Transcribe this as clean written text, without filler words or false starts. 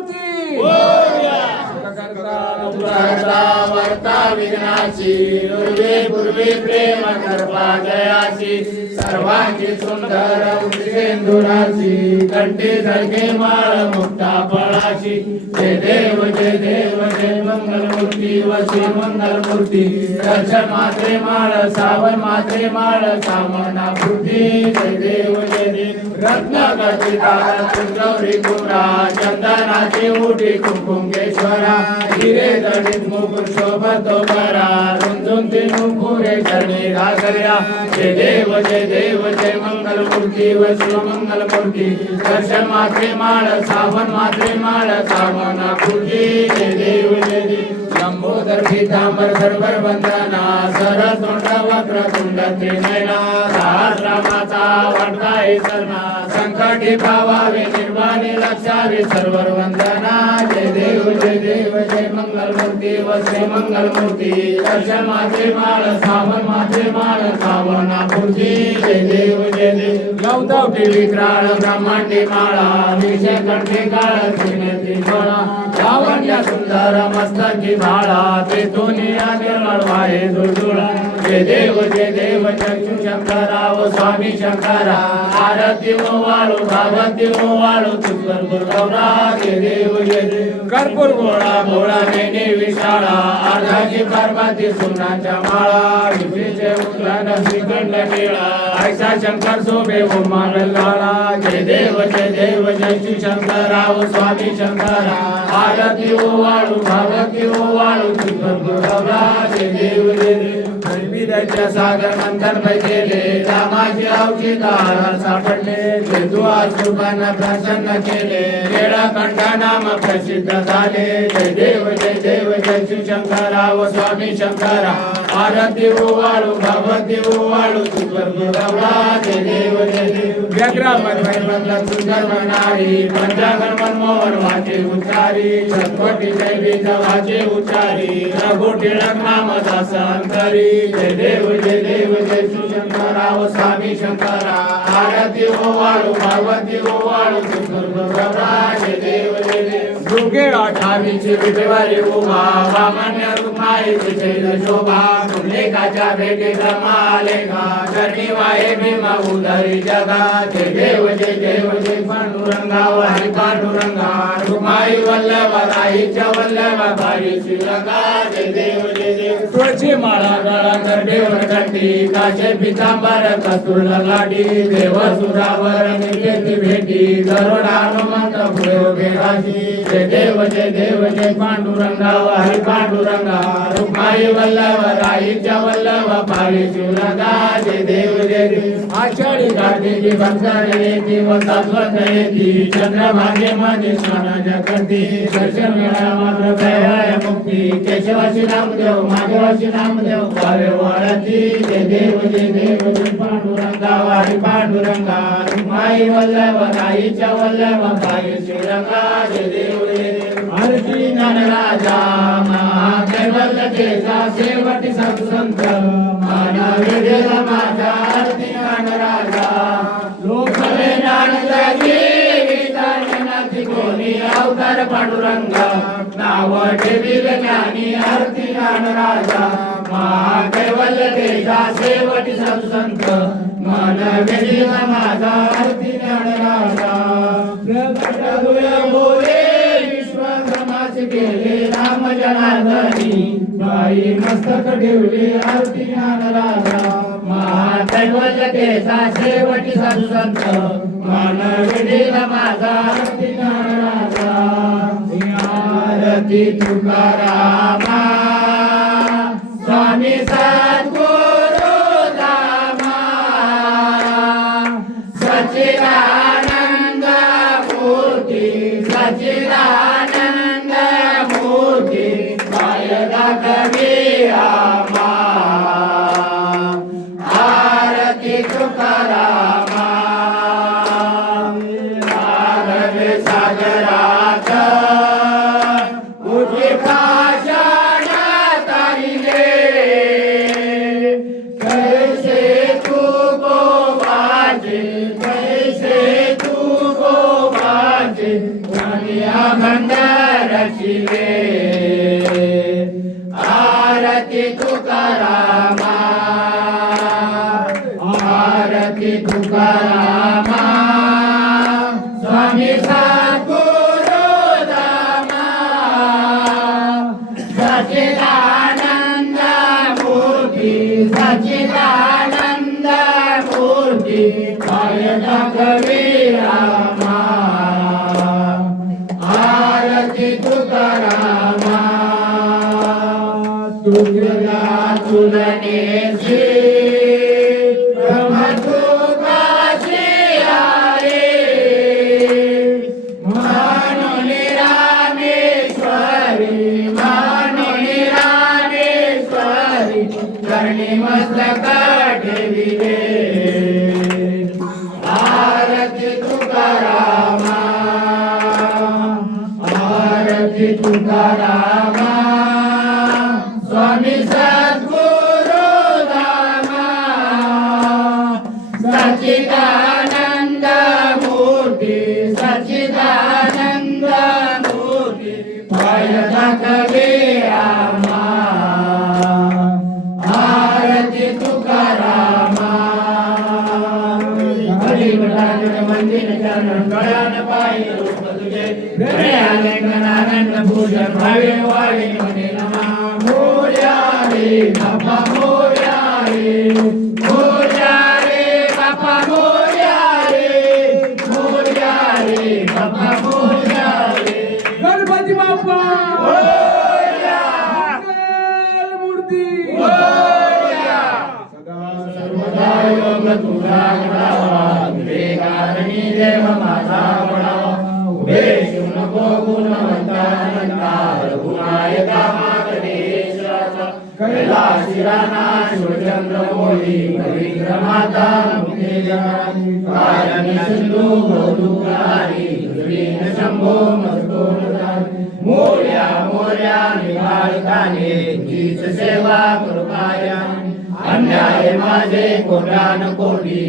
मूर्ती वर्ता विघ्नाची पूर्वी प्रेम कृपा जयाची सर्वांची सुंदर सिंधुराची कंठी झळके माळ मुक्ता फळाची जय देव जय मंगलमूर्ती व श्री मंगलमूर्ती दर्शन मात्रे माळ सावन मात्रे माळ सामना पूर्ती जय देव रत्न गतीता गौरी कुमरा चंदनाची उठी कुंकुमेश्वरा हिरे जडित मुकुट शोभतो बरा रुंजून तीन पुरे चरणी घागर्या जय देव जय मंगलमूर्ती व शिव मंगलमूर्ती दर्शन मात्रे माळ सावन मात्रे माळ सावना पूर्ती जय देव लंबोदर पीतांबर सर्वर वंदना सरस तोंड वक्र तुंड त्रिनयना रामाचा वाटताय सना संकटी पावावे निर्वाणी लक्षावे सर्वर वंदना जय देव जय मंगलमूर्ती व श्री मंगलमूर्ती दर्शन मात्रे माळ सावन मात्रे माळ सावना पूर्ती जय देव लवतावटी विक्राळ ब्रह्मांडी माळा विषय कंठी काळ त्रिनेत्री जोळा लावण्य सुंदर मस्तकी भाळा ते दुनिया निर्मळ वाहे दुर्दुळा जय देव चक्षु शंकरा व स्वामी शंकरा आरती वाळू भागवती वाळू तुझर गुरगौरा जय देव कर्पूर गोळा गोळा नेने विशाळा अर्धाची पार्वती सुनाच्या माळा विजेचे उद्यान श्रीखंड निळा ऐसा शंकर शोभे उमा लाला जय देव चक्षु शंकरा व स्वामी शंकरा आरती वाळू भागवती वाळू तुझर गुरगौरा जय देव विद्याच्या सागर मंथन केले रामाची अवचितार सापडले तेजुआ सुपांना प्रसन्न केले केळा कंठा नाम प्रसिद्ध झाले जय देव शिवशंकरा व स्वामी शंकरा आरती वाळू भगवती वाळू सुगौरा जय देव व्यग्रामधला सुंदर मनारी पंचांगण मनमोहन वाचे उच्चारी शतकोटी दैवीच वाचे उच्चारी रघुटी नाम दासन करी जय देव जय शिवशंकरा व स्वामी शंकरा आरती वाळू भगवती वाळू सुगौरा जय देव दुर्गे 28ची विठवारी उभा वामन्य रुक्माईची शैल शोभा पुंडलिकाच्या भेटी रमाले गा चरणी वाहे भीमा उदरी जगा जय देव पांडुरंगा व हरी पांडुरंगा रुक्माई वल्लभ राईच्या वल्लभ भाई श्रीरंगा जय देव तुळशी माळा गळा देवर कंठी काशे पितांबर कस्तूर लाडी देव सुरावर निकेती भेटी गरुडा हनुमंत पुढे उभे राशी जय देव पांडुरंगा व हरी पांडुरंगा रुक्माई वल्लभ राईच्या वल्लभ भाई शिवरंगा जय देव आषाढी कार्तिकी भक्तार येती व सात्वत येती चंद्रभागे मध्ये स्नान जगती दर्शन मिळा मात्र भय मुक्ती केशवाशी नामदेव माधवाशी नामदेव भावे वाळती जय देव पांडुरंगा व हरी पांडुरंगा रुक्माई वल्लभ राईच्या वल्लभ भाई शिवरंगा जय देव आरती ज्ञानराजा महाकैवल्य केसा शेवटी सत्संत मानवी देला माझा आरती ज्ञानराजा लोकले ज्ञान जगी विचारण्याची कोणी अवतार पांडुरंगा नाव ठेवील ज्ञानी आरती ज्ञानराजा महाकैवल्य केसा शेवटी सत्संत मानवी देला माझा आरती ज्ञानराजा प्रगट भोले केले राम जनार्दनी बाई मस्तक ठेवले आरती ज्ञानराजा महाकैवल्य केसा शेवटी सत्संत मानविला माझा आरती ज्ञानराजा आरती तुकारामा स्वामी सद्गुरु दामा सच्चिदानंद मूर्ती सच्चिदानंद आरती तुकारामा सागरात उठी भाषण तारिले कैसे तू गोवाचे कैसे तू गोवाचे आणि अखंड रचिले आरती तुकारामा आरती तुकारामा स्वामी सद्गुरु दामा सच्चिदानंद मूर्ती सच्चिदानंद मूर्ती पायता कबीरामा आरती तुकारामा तुझ्या तुलनेची ब्रह्म तुकाशी आहे म्हणून रामेश्वरी म्हणून रामेश्वरी करणी मस्तक ठेविले आरती तुकारामा आरती तुकारामा स्वामी सद्गुरु दामा सच्चिदानंद मूर्ती सच्चिदानंद मूर्ती पायता कबीरामा आरती तुकारामा हरिवटान मंदिर चरण गळ्यान पायी रूप तुझे रे आलिंगनानंद पूजन भावे वाळी म्हणे नमा मोर्या रे बापा मोर्या रे मोर्या रे बापा मोर्या रे मोर्या रे बापा मोर्या रे गणपती बाप्पा मोरया! मूर्ती मोरया! सदा सर्वदा योग तुझा घडावा तुझे कारणी देव माझा पडावा उभे शिव नको गुणवंता नंदा रघुनायका मागणेशाचा कैलासी राणा शिवचंद्र मोदी पवित्र माता मुखे जगानी कायमी सिंधू गौतुकारी तुझीन शंभो मस्तोरधारी मोर्या मोर्या निवारकाने तुझीच सेवा कृपायाने अन्याय माझे कोट्यान कोटी